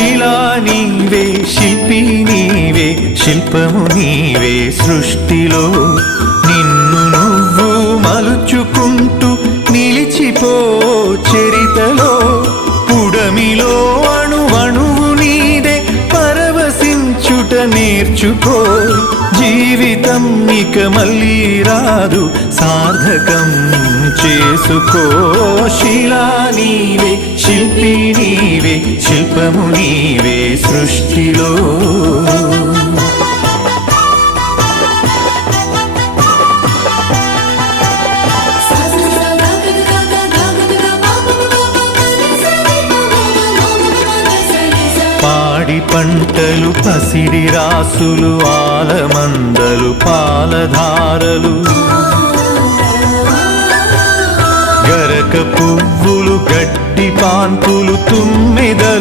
శిలా నీవే, శిల్పి నీవే, శిల్పము నీవే సృష్టిలో. నిన్ను నువ్వు మలుచుకుంటూ నిలిచిపో చరితలో. పుడమిలో అణువణువు నీదే, పరవశించుట నేర్చుకో. జీవితం ఇక మళ్ళీ రాదు, సార్థకం చేసుకో. శిలా నీవే, శిల్పి నీవే, శిల్పము నీవే సృష్టిలో. పాడి పంటలు, పసిడి రాసులు, ఆలమందలు, పాలధారలు, గరక పువ్వులు, గడ్డి పాన్పులు, తుమ్మెదలు,